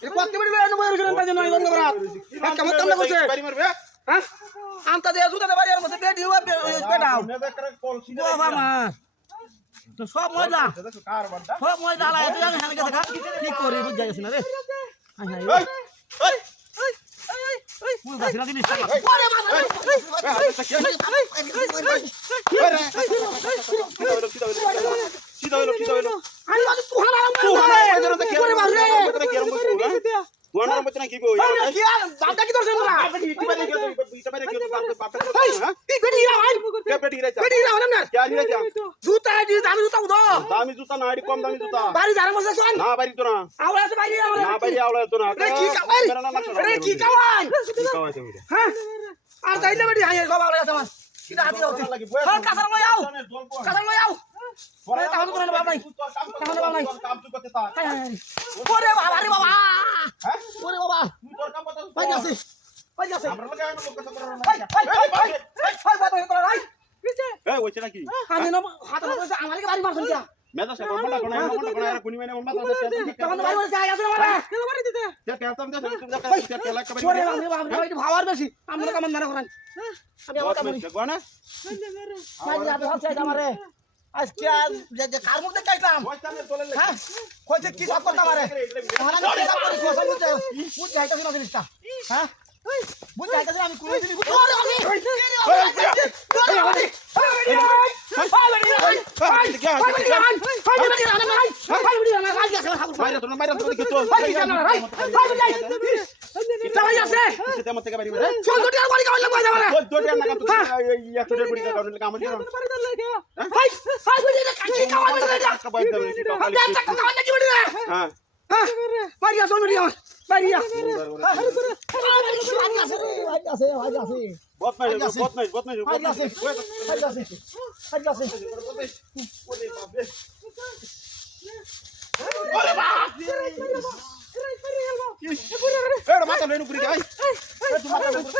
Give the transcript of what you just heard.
হইছে হ্যাঁ আরে মারছে কিনা হ্যাঁ? আরে মারছে তো এই মারে মারে এই পয়সার কথা ওই পয়সার কথা নো বই রইছে বই রইছে সব বই দাও লাগি বাড়ি মধ্যে লাগি কি কথা হ্যাঁ আমি আমি তো আমক গেলাম আমনের কেরা বাড়ি মক কি লাগে কেরা মক লাগে কেরা মক লাগে সুদিন বই রইছে ঠিক করে বাড়ি মারো নাই কা আমক গেলাম আমনের বাড়ি কি কি আর কইছ আপনারা কেয়ার মক হ্যাঁ বেটি হাত আনি দেখেছেন বাহত আছিস না তাহা তারি বাড়ি লাগে আমরা বাড়ি মারো নাই কা বই রইছে হ্যাঁ হ্যাঁ আমার আঙ্কেল বাড়ি আমক করি নাকি আও নাকি এটা কি তো নাকি হ্যাঁ এ কত বেটি বেড়ানো বই রইছেন তাই নয় গঙ্গা বরাত হ্যাঁ কেমন কাম করছে বাড়ি মারবে হ্যাঁ আনতা দিয়ে জুতা বাড়ি আর মধ্যে বেটি হওয়া সিধা বাবা মা তো সব ময়দা সব ময়দা লাই তুই আগে হানকে দেখা কি করে বুঝ যাইছ না রে হাই হাই এই এই বুঝ যাইছ না জিনিসটা সিধা গন্ডার মতো না কি কই হ্যাঁ? কি আর দাদা কি দর্শন না কি বাইরে গেল কি বাইরে গেল বাপ বাপ হ্যাঁ? এই বেটি রা ভাই। বেটি রা বেটি দামি জুতা না কম দামি জুতা। বাড়ি জানো মসে শোন। না বাড়ি তো না। আওলা তো বাড়ি আওলা না বাড়ি আওলা তো না। রে কি হ্যাঁ, কাওয়াই রে কি কাওয়াই হ্যাঁ? আর তাইলে বেটি হাই গবা আওলা সামান কি না হাতি হ্যাঁ কাসার লই আও। কাসার লই আও। পরে তাহলে করে বাপ নাই। তাহলে বাপ নাই। কাম তুই করতে তা হ্যাঁ, ওরে বাবা রে বাবা। ওরে বাবা ভাই আছে ভাই আছে আমরা লাগে আমি লোক কথা করার ভাই ভাই ভাই ভাই ভাই ভাই ভাই ভাই কিছে এ ওইছে নাকি আমি না হাতে ধরে আমারে বাড়ি মারছেন কিরা মেদা সে বড় বড় কোনা কোনা কোনা কোনা কোনি মানে মন মাথা সে তখন ভাই বলে যায় আসলে মারা কেন মারি দিতে সে তেলতাম দে সে তুমি দেখো সে তেল একটা ওরে বাবা বাবা ভাই ভাবার বেশি আমরা কামান না করেন আমি আমার কামান গনা ভাই আপনি ভাবছেন আমারে আজকে আর যে কার নে তোলে হ্যাঁ কইছে কি সব করতে পারে আমার আমি কি সব করি সোশ্যাল বুঝতে বুঝ যাইতাছি না জিনিসটা হ্যাঁ বুঝ যাইতাছি আমি কোন দিন বুঝ ওরে আমি মাইরা তো মাইরা তো কি তো চালাই আছে। সেটা মতে গাড়ি মানে চল দুটি গাড়ি গাড়ি লাগা যাবে চল দুটি না কাটু এই একটা গাড়ি গাড়ি লাগা আমার জানো হাই হাই বুঝি না কাকি কাওয়া না এটা সবাই দাও এটা টাকা কাওয়া না কি বলি না হ্যাঁ। হ্যাঁ বাড়িয়া চল বাড়িয়া বাড়িয়া আরে করে আরে আছে আছে। আছে বহুত নাই বহুত নাই বহুত নাই বহুত আছে আছে আছে আছে। ওরে বাপ। রে 해놓고 그러게. 아이, 좀 갖다 놓고.